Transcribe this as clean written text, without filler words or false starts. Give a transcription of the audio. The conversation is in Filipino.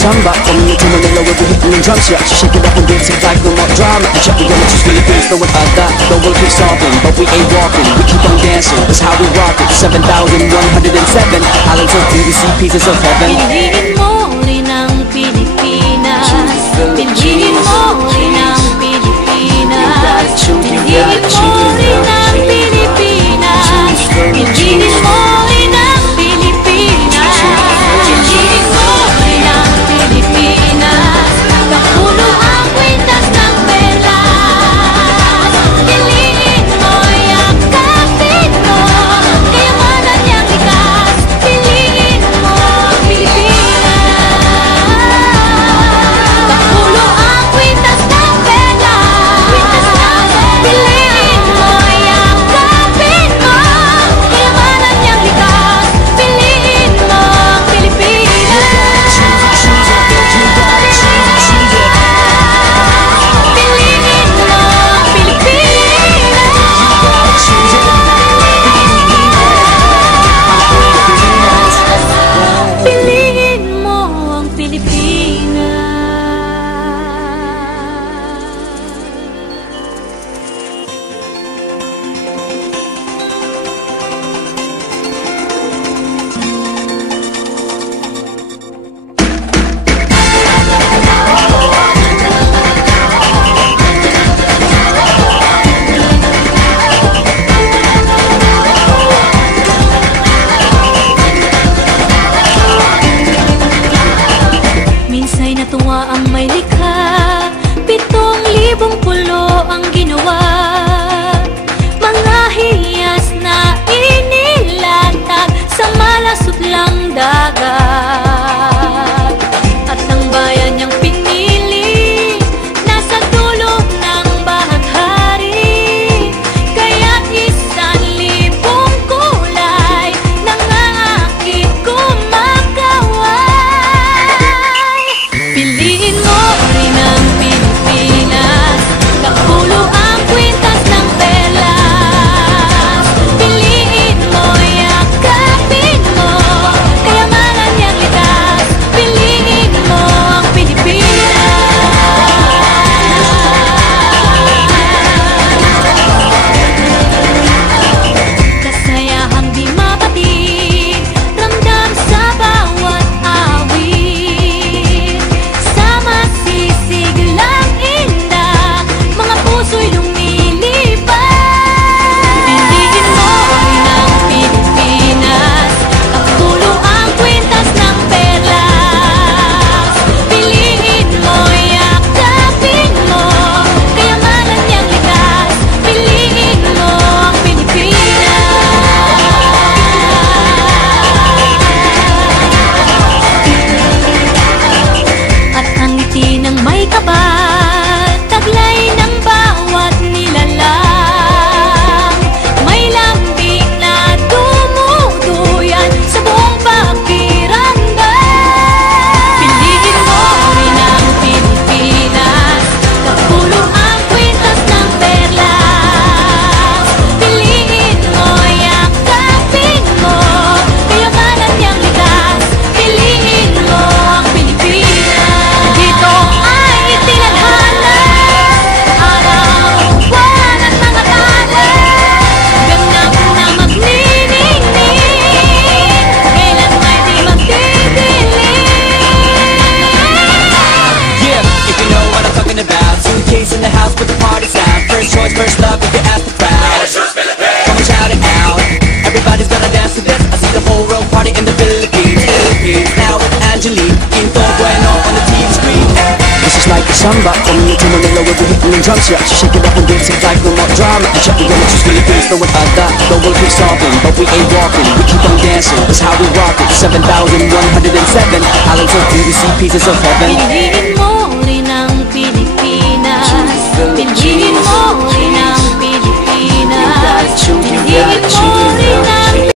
samba. From here to Manila, we'll be hitting them drums, yeah. So shake it up and dance it like no more drama. And check, we're gonna choose Philippines, no one other. No one keep solving, but we ain't walking. We keep on dancing, that's how we rock it. 7,107 islands of beauty, pieces of heaven. Piliin mo rin ang Pilipinas. Piliin mo rin ang Pilipinas. Piliin mo rin ang Pilipinas. Piliin mo rin ang Pilipinas. Piliin mo rin ang Pilipinas. Kapulo ang kwintas ng perlas. Piliin mo, yakapin mo, kayamanan niyang likas. Piliin mo ang Pilipinas. Kapulo ang kwintas ng perlas. Piliin mo, yakapin mo, kayamanan niyang likas. Piliin mo ang Pilipinas. Piliin mo ang Pilipinas. Piliin mo ang Pilipinas. Minsa'y natuwa ang may likha, 7,000 pulo ang ginawa. Mga hiyas na inilatag sa malasutlang dagat. At ang bayan niyang pinili, nasa dulo ng bahaghari. Kaya't 1,000 kulay nangangakit kumakaway. Piliin mo rin ang Pilipinas. Kapulo ang kwintas ng perlas. Piliin mo, yakapin mo, kayamanan niyang likas. Piliin mo ang Pilipinas. Kasayahang di mapatid, ramdam sa bawat awit. Sama sisiglang indah, mga puso'y lumilipad. Piliin mo rin ang Pilipinas. Kapulo ang kwintas ng perlas. Piliin mo, yakapin mo, kayamanan niyang likas. Piliin mo ang Pilipinas. At ang ngiti ng may kapal, taglay ng bawat nilalang. May lambing na dumuduyan sa buong pakiramdam. Piliin mo rin ang Pilipinas. Kapulo ang kwintas ng perlas. Piliin mo, yakapin mo, kayamanan niyang likas. Piliin mo ang Pilipinas. Dito ay itinadhana, araw, buwan at mga tala. Ganap na magniningning, kailan may di magdidilim. Yeah, if you know what I'm talking about. Suitcase in the house, put the party sound. First choice, first love, if you ask the crowd. Come and shout it out. Everybody's gonna dance to this. I see the whole world party in the Philippines. Now with Angelique, Quinto Bueno on the TV screen. This is like a samba. From here to Manila, we'll be hitting them drums, yeah. So shake it up and dance it like no more drama. And check, we're gonna choose Philippines, no one other. No one keep solving, but we ain't walking. We keep on dancing, that's how we rock it. 7,107 islands of beauty, pieces of heaven. Piliin mo rin ang Pilipinas. Piliin mo rin ang Pilipinas. Piliin mo